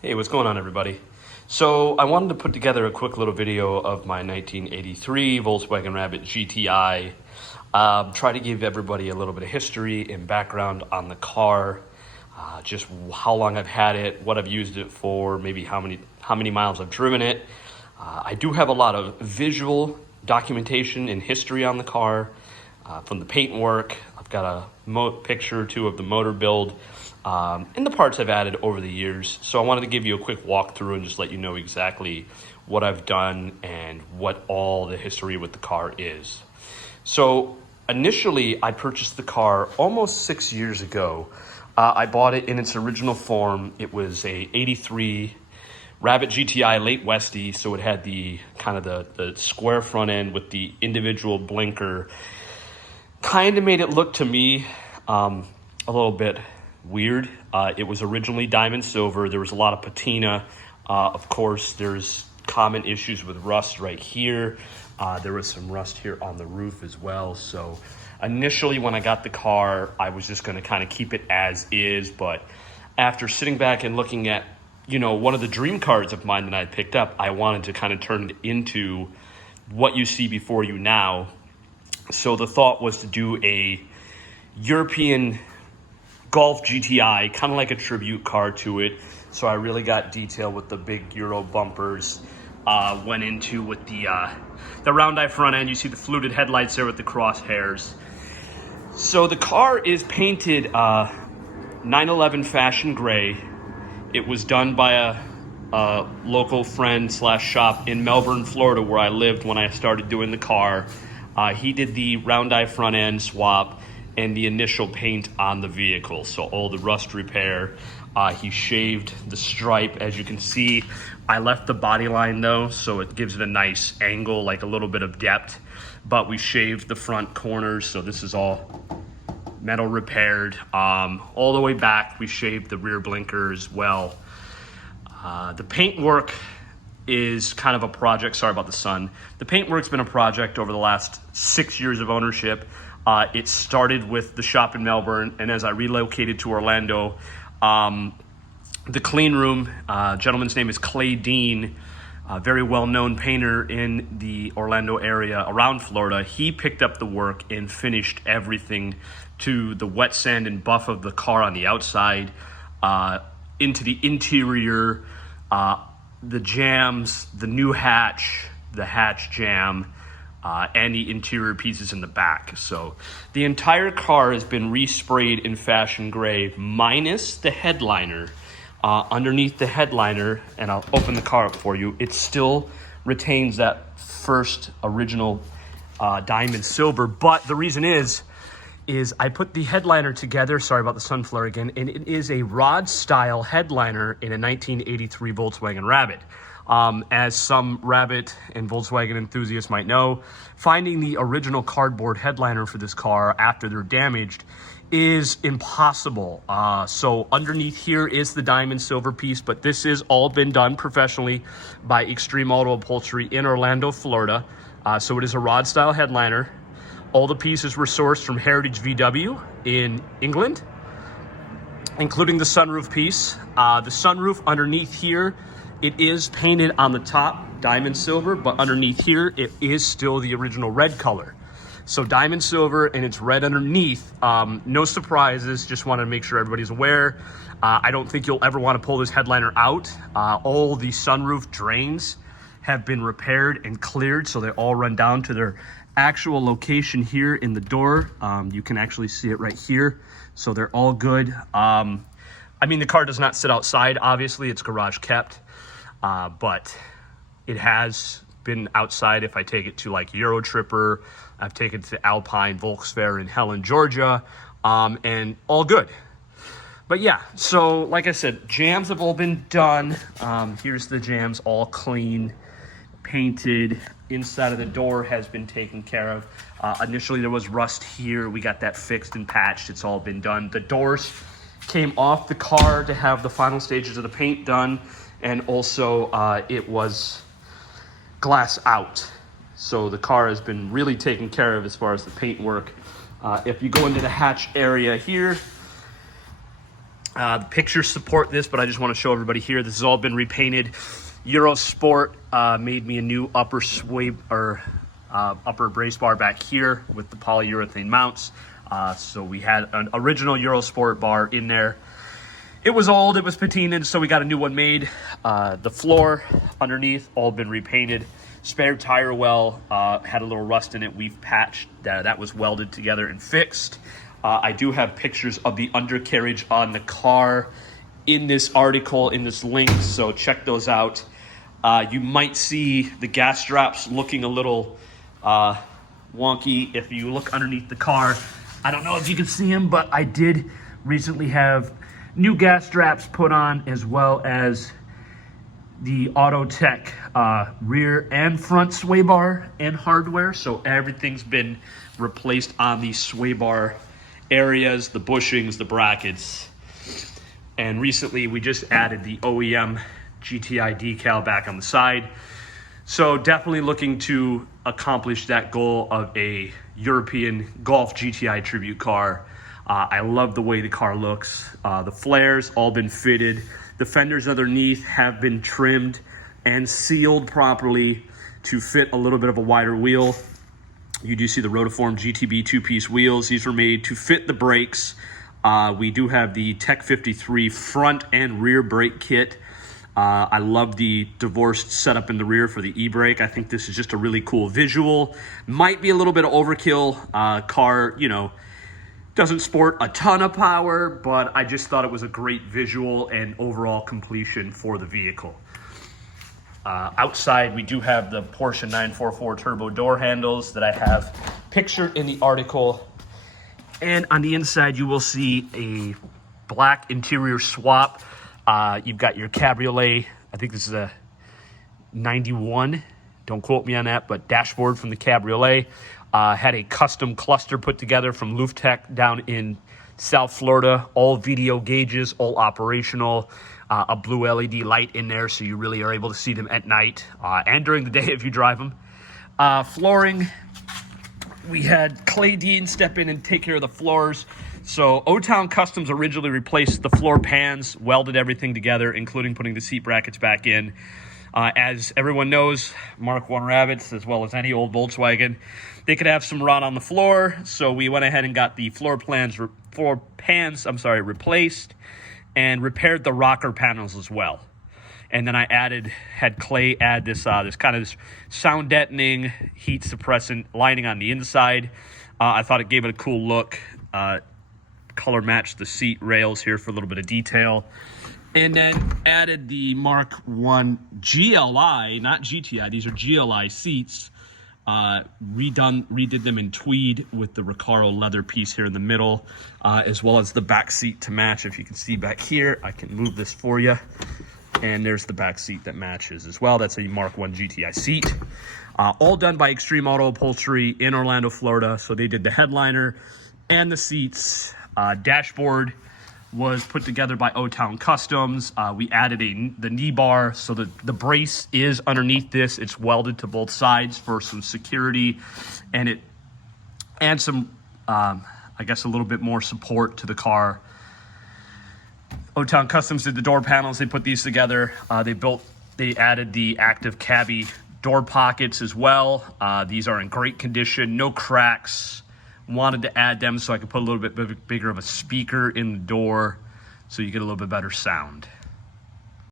Hey, what's going on, everybody? So I wanted to put together a quick little video of my 1983 Volkswagen Rabbit GTI. Try to give everybody a little bit of history and background on the car, just how long I've had it, what I've used it for, maybe how many miles I've driven it. I do have a lot of visual documentation and history on the car, from the paintwork. I've got a picture or two of the motor build. And the parts I've added over the years. So I wanted to give you a quick walkthrough and just let you know exactly what I've done and what all the history with the car is. So initially, I purchased the car almost 6 years ago. I bought it in its original form. It was a 83 Rabbit GTI Late Westie, so it had the kind of the square front end with the individual blinker. Kind of made it look to me a little bit weird. It was originally diamond silver. There was a lot of patina. Of course, there's common issues with rust right here. There was some rust here on the roof as well. So initially when I got the car, I was just going to kind of keep it as is. But after sitting back and looking at, one of the dream cars of mine that I picked up, I wanted to kind of turn it into what you see before you now. So the thought was to do a European Golf GTI, kind of like a tribute car to it. So I really got detail with the big Euro bumpers. Went into with the round eye front end. You see the fluted headlights there with the crosshairs. So the car is painted 911 fashion gray. It was done by a local friend / shop in Melbourne, Florida, where I lived when I started doing the car. He did the round eye front end swap and the initial paint on the vehicle. So all the rust repair. He shaved the stripe, as you can see. I left the body line though, so it gives it a nice angle, like a little bit of depth. But we shaved the front corners, so this is all metal repaired. All the way back, we shaved the rear blinker as well. The paint work is kind of a project. Sorry about the sun. The paint work's been a project over the last 6 years of ownership. It started with the shop in Melbourne, and as I relocated to Orlando, the clean room, gentleman's name is Clay Dean, a very well-known painter in the Orlando area around Florida. He picked up the work and finished everything to the wet sand and buff of the car on the outside, into the interior, the jams, the new hatch, the hatch jam, and the interior pieces in the back. So the entire car has been resprayed in fashion gray, minus the headliner. Underneath the headliner, and I'll open the car up for you, it still retains that first original diamond silver. But the reason is I put the headliner together, sorry about the sun flare again, and it is a rod style headliner in a 1983 Volkswagen Rabbit. As some Rabbit and Volkswagen enthusiasts might know, finding the original cardboard headliner for this car after they're damaged is impossible. So underneath here is the diamond silver piece, but this has all been done professionally by Extreme Auto Upholstery in Orlando, Florida. So it is a rod style headliner. All the pieces were sourced from Heritage VW in England, including the sunroof piece. The sunroof underneath here, it is painted on the top diamond silver, but underneath here, it is still the original red color. So diamond silver and it's red underneath. No surprises, just want to make sure everybody's aware. I don't think you'll ever want to pull this headliner out. All the sunroof drains have been repaired and cleared, so they all run down to their actual location here in the door. You can actually see it right here. So they're all good. The car does not sit outside, obviously, it's garage kept. But it has been outside. If I take it to like Euro Tripper, I've taken it to Alpine Volksfair in Helen, Georgia, and all good. But yeah, so like I said, jams have all been done. Here's the jams, all clean, painted. Inside of the door has been taken care of. Initially there was rust here. We got that fixed and patched. It's all been done. The doors came off the car to have the final stages of the paint done. And also it was glass out. So the car has been really taken care of as far as the paint work. If you go into the hatch area here, The pictures support this, but I just want to show everybody here. This has all been repainted. Eurosport made me a new upper brace bar back here with the polyurethane mounts. So we had an original Eurosport bar in there. It was old, it was patinaed, so we got a new one made. The floor underneath, all been repainted. Spare tire well, had a little rust in it. We've patched that. That was welded together and fixed. I do have pictures of the undercarriage on the car in this article, in this link, so check those out. You might see the gas straps looking a little wonky if you look underneath the car. I don't know if you can see them, but I did recently have new gas straps put on, as well as the Autotech rear and front sway bar and hardware. So everything's been replaced on the sway bar areas, the bushings, the brackets. And recently we just added the OEM GTI decal back on the side. So definitely looking to accomplish that goal of a European Golf GTI tribute car. I love the way the car looks. The flares all been fitted. The fenders underneath have been trimmed and sealed properly to fit a little bit of a wider wheel. You do see the Rotiform GTB two-piece wheels. These were made to fit the brakes. We do have the Tech 53 front and rear brake kit. I love the divorced setup in the rear for the e-brake. I think this is just a really cool visual. Might be a little bit of overkill. Car, you know, doesn't sport a ton of power, but I just thought it was a great visual and overall completion for the vehicle. Outside, we do have the Porsche 944 turbo door handles that I have pictured in the article. And on the inside, you will see a black interior swap. You've got your cabriolet. I think this is a 91. Don't quote me on that, but dashboard from the cabriolet. Had a custom cluster put together from Luftech down in South Florida. All video gauges, all operational. A blue LED light in there, so you really are able to see them at night and during the day if you drive them. Flooring, we had Clay Dean step in and take care of the floors. So O-Town Customs originally replaced the floor pans, welded everything together, including putting the seat brackets back in. As everyone knows, Mark I Rabbits, as well as any old Volkswagen, they could have some rot on the floor, so we went ahead and got the floor pans replaced and repaired the rocker panels as well. And then I had Clay add this kind of sound deadening, heat suppressant lining on the inside. I thought it gave it a cool look. Color matched the seat rails here for a little bit of detail. And then added the Mark I GLI, not GTI, these are GLI seats. Redid them in tweed with the Recaro leather piece here in the middle, as well as the back seat to match. If you can see back here, I can move this for you. And there's the back seat that matches as well. That's a Mark I GTI seat. All done by Extreme Auto Upholstery in Orlando, Florida. So they did the headliner and the seats. Dashboard was put together by O-Town Customs. We added the knee bar, so the brace is underneath this. It's welded to both sides for some security, and some, I guess, a little bit more support to the car. O-Town Customs did the door panels. They put these together. They added the active cabbie door pockets as well. These are in great condition, no cracks. Wanted to add them so I could put a little bit bigger of a speaker in the door so you get a little bit better sound.